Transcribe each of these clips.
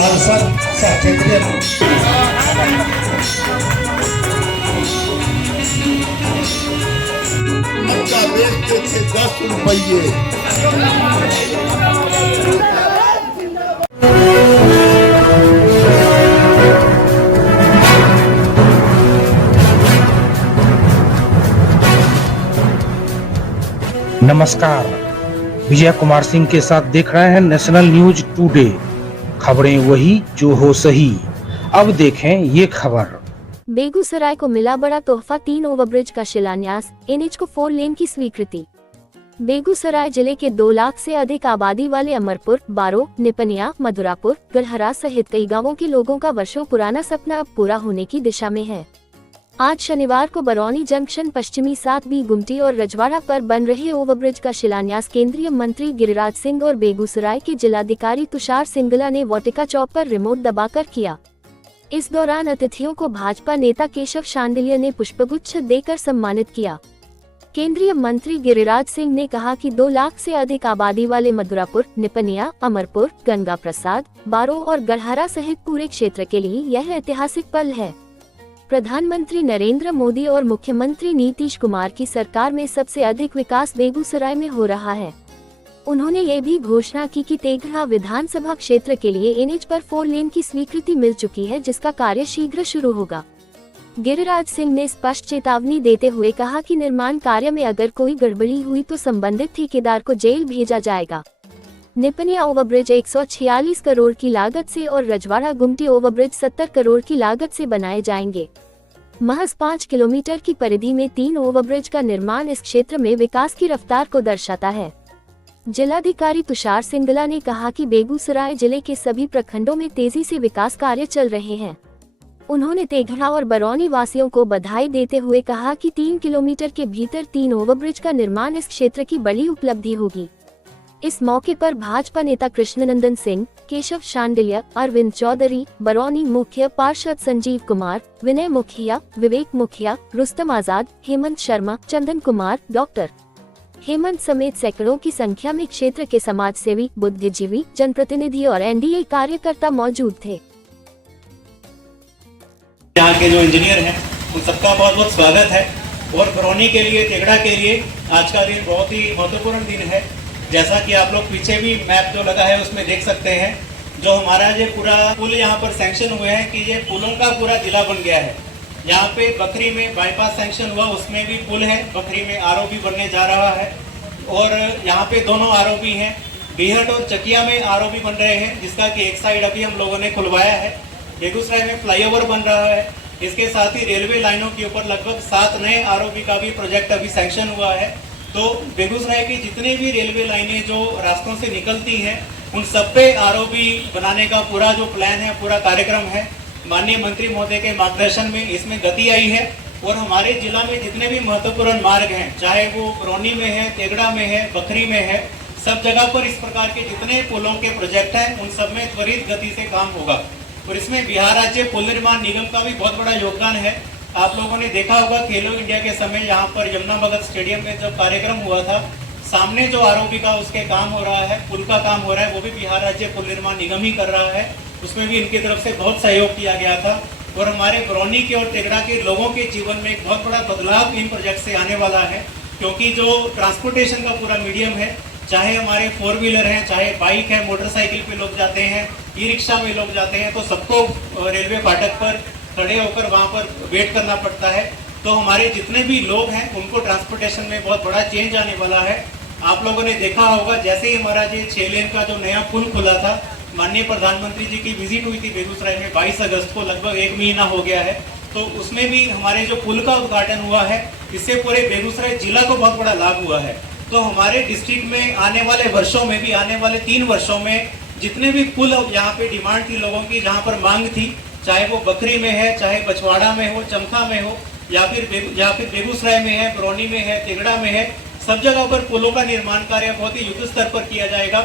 सांसद सह केंद्रीय मक्का बेचते थे 10 रुपये। नमस्कार, विजय कुमार सिंह के साथ देख रहे हैं नेशनल न्यूज टुडे। खबरें वही जो हो सही। अब देखें ये खबर। बेगूसराय को मिला बड़ा तोहफा, 3 ओवरब्रिज का शिलान्यास, NH को 4 लेन की स्वीकृति। बेगूसराय जिले के 2 लाख से अधिक आबादी वाले अमरपुर, बारो, निपनिया, मधुरापुर, गढ़हरा सहित कई गांवों के लोगों का वर्षों पुराना सपना अब पूरा होने की दिशा में है। आज शनिवार को बरौनी जंक्शन, पश्चिमी 7B गुमटी और रजवाड़ा पर बन रहे ओवरब्रिज का शिलान्यास केंद्रीय मंत्री गिरिराज सिंह और बेगूसराय के जिलाधिकारी तुषार सिंगला ने वाटिका चौक पर रिमोट दबाकर किया। इस दौरान अतिथियों को भाजपा नेता केशव शांडिल्य ने पुष्पगुच्छ देकर सम्मानित किया। केंद्रीय मंत्री गिरिराज सिंह ने कहा कि 2 लाख से अधिक आबादी वाले मधुरापुर, निपनिया, अमरपुर, गंगा प्रसाद, बारो और गढ़हरा सहित पूरे क्षेत्र के लिए यह ऐतिहासिक पल है। प्रधानमंत्री नरेंद्र मोदी और मुख्यमंत्री नीतीश कुमार की सरकार में सबसे अधिक विकास बेगूसराय में हो रहा है। उन्होंने ये भी घोषणा की कि तेघड़ा विधानसभा क्षेत्र के लिए NH पर 4 लेन की स्वीकृति मिल चुकी है, जिसका कार्य शीघ्र शुरू होगा। गिरिराज सिंह ने स्पष्ट चेतावनी देते हुए कहा कि निर्माण कार्य में अगर कोई गड़बड़ी हुई तो संबंधित ठेकेदार को जेल भेजा जाएगा। निपनिया ओवरब्रिज 146 करोड़ की लागत से और रजवाड़ा गुमटी ओवरब्रिज 70 करोड़ की लागत से बनाए जाएंगे। महज 5 किलोमीटर की परिधि में 3 ओवरब्रिज का निर्माण इस क्षेत्र में विकास की रफ्तार को दर्शाता है। जिलाधिकारी तुषार सिंगला ने कहा कि बेगूसराय जिले के सभी प्रखंडों में तेजी से विकास कार्य चल रहे हैं। उन्होंने तेघड़ा और बरौनी वासियों को बधाई देते हुए कहा कि 3 किलोमीटर के भीतर 3 ओवरब्रिज का निर्माण इस क्षेत्र की बड़ी उपलब्धि होगी। इस मौके पर भाजपा नेता कृष्णनंदन सिंह, केशव शांडिल्य, अरविंद चौधरी, बरौनी मुख्य पार्षद संजीव कुमार, विनय मुखिया, विवेक मुखिया, रुस्तम आजाद, हेमंत शर्मा, चंदन कुमार, डॉक्टर हेमंत समेत सैकड़ों की संख्या में क्षेत्र के समाजसेवी, बुद्धिजीवी, जनप्रतिनिधि और NDA कार्यकर्ता मौजूद थे। यहाँ के जो इंजीनियर हैं उन सबका बहुत बहुत स्वागत है। और बरौनी के लिए, तेघड़ा के लिए आज का दिन बहुत ही महत्वपूर्ण दिन है। जैसा कि आप लोग पीछे भी मैप जो लगा है उसमें देख सकते हैं, जो हमारा ये पूरा पुल यहाँ पर सैंक्शन हुए हैं कि ये पुलों का पूरा जिला बन गया है। यहाँ पे बकरी में बाईपास सैंक्शन हुआ, उसमें भी पुल है। बकरी में ROB बनने जा रहा है और यहाँ पे दोनों ROB हैं। बीहट और चकिया में ROB बन रहे हैं, जिसका कि एक साइड अभी हम लोगों ने खुलवाया है। बेगूसराय में फ्लाईओवर बन रहा है। इसके साथ ही रेलवे लाइनों के ऊपर लगभग 7 नए ROB का भी प्रोजेक्ट अभी सैंक्शन हुआ है। तो बेगूसराय की जितनी भी रेलवे लाइनें जो रास्तों से निकलती हैं उन सब पे ROB बनाने का पूरा जो प्लान है, पूरा कार्यक्रम है, माननीय मंत्री महोदय के मार्गदर्शन में इसमें गति आई है। और हमारे जिला में जितने भी महत्वपूर्ण मार्ग हैं, चाहे वो बरौनी में है, तेघड़ा में है, बकरी में है, सब जगह पर इस प्रकार के जितने पुलों के प्रोजेक्ट हैं उन सब में त्वरित गति से काम होगा। और इसमें बिहार राज्य पुल निर्माण निगम का भी बहुत बड़ा योगदान है। आप लोगों ने देखा होगा खेलो इंडिया के समय यहाँ पर यमुना भगत स्टेडियम में जब कार्यक्रम हुआ था, सामने जो ROB का उसके काम हो रहा है, पुल का काम हो रहा है, वो भी बिहार राज्य पुल निर्माण निगम ही कर रहा है। उसमें भी इनकी तरफ से बहुत सहयोग किया गया था। और हमारे बरौनी के और तेघड़ा के लोगों के जीवन में एक बहुत बड़ा बदलाव इन प्रोजेक्ट से आने वाला है, क्योंकि जो ट्रांसपोर्टेशन का पूरा मीडियम है, चाहे हमारे 4 व्हीलर हैं, चाहे बाइक है, मोटरसाइकिल पे लोग जाते हैं, ई-रिक्शा में लोग जाते हैं, तो सबको रेलवे फाटक पर खड़े होकर वहाँ पर वेट करना पड़ता है। तो हमारे जितने भी लोग हैं उनको ट्रांसपोर्टेशन में बहुत बड़ा चेंज आने वाला है। आप लोगों ने देखा होगा, जैसे ही हमारा ये 6 लेन का जो नया पुल खुला था, माननीय प्रधानमंत्री जी की विजिट हुई थी बेगूसराय में 22 अगस्त को, लगभग 1 महीना हो गया है। तो उसमें भी हमारे जो पुल का उद्घाटन हुआ है, इससे पूरे बेगूसराय जिला को बहुत बड़ा लाभ हुआ है। तो हमारे डिस्ट्रिक्ट में आने वाले वर्षों में भी, आने वाले 3 वर्षों में जितने भी पुल यहाँ पे डिमांड थी लोगों की, जहाँ पर मांग थी, चाहे वो बकरी में है, चाहे बछवाड़ा में हो, चमथा में हो, या फिर बेगूसराय में है, बरौनी में है, तेघड़ा में है, सब जगह पर पुलों का निर्माण कार्य बहुत ही युद्ध स्तर पर किया जाएगा।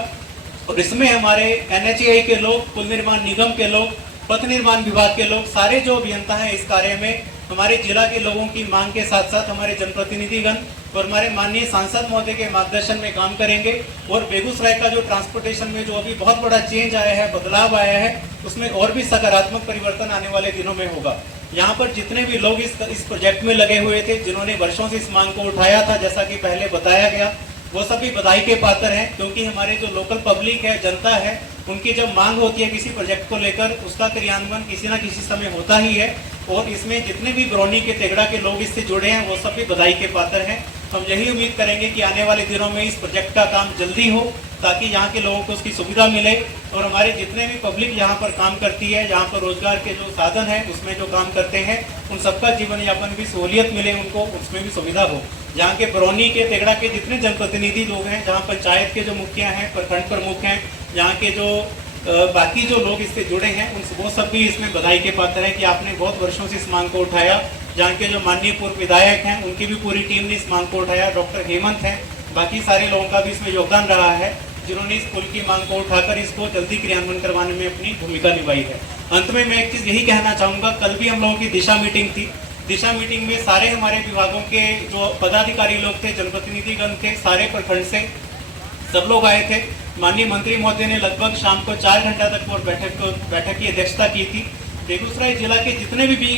और इसमें हमारे NHAI के लोग, पुल निर्माण निगम के लोग, पथ निर्माण विभाग के लोग, सारे जो अभियंता हैं इस कार्य में हमारे जिला के लोगों की मांग के साथ साथ हमारे जनप्रतिनिधिगण और हमारे माननीय सांसद महोदय के मार्गदर्शन में काम करेंगे और बेगूसराय का जो ट्रांसपोर्टेशन में जो अभी बहुत बड़ा चेंज आया है, बदलाव आया है, उसमें और भी सकारात्मक परिवर्तन आने वाले दिनों में होगा। यहाँ पर जितने भी लोग इस प्रोजेक्ट में लगे हुए थे, जिन्होंने वर्षों से इस मांग को उठाया था, जैसा कि पहले बताया गया, वो सभी बधाई के पात्र हैं, क्योंकि हमारे जो लोकल पब्लिक है, जनता है, उनकी जब मांग होती है किसी प्रोजेक्ट को लेकर, उसका क्रियान्वयन किसी न किसी समय होता ही है। और इसमें जितने भी बरौनी के तेगड़ा के लोग इससे जुड़े हैं, वो सभी बधाई के पात्र हैं। हम यही उम्मीद करेंगे कि आने वाले दिनों में इस प्रोजेक्ट का काम जल्दी हो, ताकि यहाँ के लोगों को उसकी सुविधा मिले और हमारे जितने भी पब्लिक यहाँ पर काम करती है, यहाँ पर रोजगार के जो साधन है, उसमें जो काम करते हैं, उन सबका जीवन यापन भी सहूलियत मिले, उनको उसमें भी सुविधा हो। यहाँ के बरौनी के तेगड़ा के जितने जनप्रतिनिधि लोग हैं, जहाँ पंचायत के जो मुखिया हैं, प्रखंड प्रमुख हैं, यहाँ के जो बाकी जो लोग इससे जुड़े हैं, वो सब भी इसमें बधाई के पात्र हैं कि आपने बहुत वर्षों से इस मांग को उठाया। जहाँ के जो माननीय पूर्व विधायक हैं, उनकी भी पूरी टीम ने इस मांग को उठाया, डॉक्टर हेमंत हैं, बाकी सारे लोगों का भी इसमें योगदान रहा है, जिन्होंने इस पुल की मांग को उठाकर इसको जल्दी क्रियान्वयन करवाने में अपनी भूमिका निभाई है। अंत में मैं एक चीज यही कहना चाहूंगा, कल भी हम लोगों की दिशा मीटिंग थी। दिशा मीटिंग में सारे हमारे विभागों के जो पदाधिकारी लोग थे, जनप्रतिनिधिगण थे, सारे प्रखंड से सब लोग आए थे। माननीय मंत्री महोदय ने लगभग शाम को 4 घंटा तक और बैठक की अध्यक्षता की थी। बेगूसराय जिला के जितने भी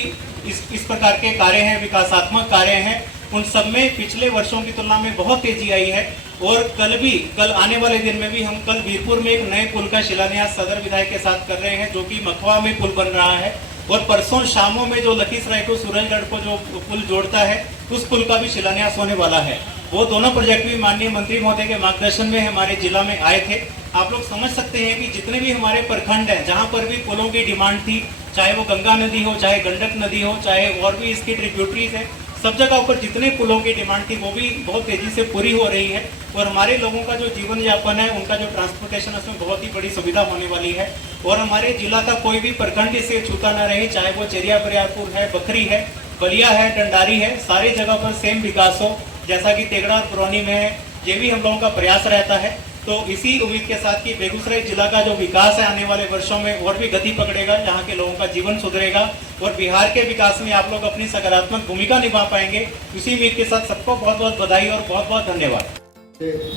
इस प्रकार के कार्य हैं, विकासात्मक कार्य हैं, उन सब में पिछले वर्षों की तुलना में बहुत तेजी आई है। और कल आने वाले दिन में भी हम कल वीरपुर में एक नए पुल का शिलान्यास सदर विधायक के साथ कर रहे हैं, जो कि मखवा में पुल बन रहा है। और परसों शामों में जो लखीसराय को सूरजगढ़ को जो पुल जोड़ता है, उस पुल का भी शिलान्यास होने वाला है। वो दोनों प्रोजेक्ट भी माननीय मंत्री महोदय के मार्गदर्शन में हमारे जिला में आए थे। आप लोग समझ सकते हैं कि जितने भी हमारे प्रखंड हैं, जहाँ पर भी पुलों की डिमांड थी, चाहे वो गंगा नदी हो, चाहे गंडक नदी हो, चाहे और भी इसकी ट्रिब्यूटरीज है, सब जगह पर जितने पुलों की डिमांड थी, वो भी बहुत तेजी से पूरी हो रही है। और हमारे लोगों का जो जीवन यापन है, उनका जो ट्रांसपोर्टेशन है, उसमें बहुत ही बड़ी सुविधा होने वाली है। और हमारे जिला का कोई भी प्रखंड इसे छूता न रहे, चाहे वो चेरिया बरियारपुर है, बखरी है, बलिया है, डंडारी है, सारी जगह पर सेम विकास हो, जैसा कि तेगड़ा और बरौनी में है। ये भी हम लोगों का प्रयास रहता है। तो इसी उम्मीद के साथ कि बेगूसराय जिला का जो विकास है आने वाले वर्षों में और भी गति पकड़ेगा, यहाँ के लोगों का जीवन सुधरेगा और बिहार के विकास में आप लोग अपनी सकारात्मक भूमिका निभा पाएंगे। इसी उम्मीद के साथ सबको बहुत बहुत बधाई और बहुत बहुत धन्यवाद।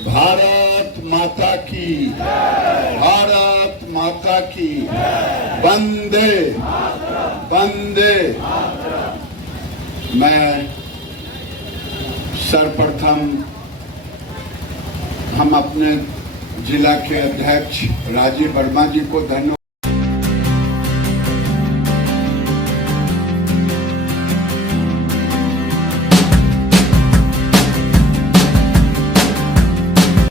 भारत माता की, भारत माता की, वंदे वंदे। मैं सर्वप्रथम हम अपने जिला के अध्यक्ष राजीव वर्मा जी को धन्यवाद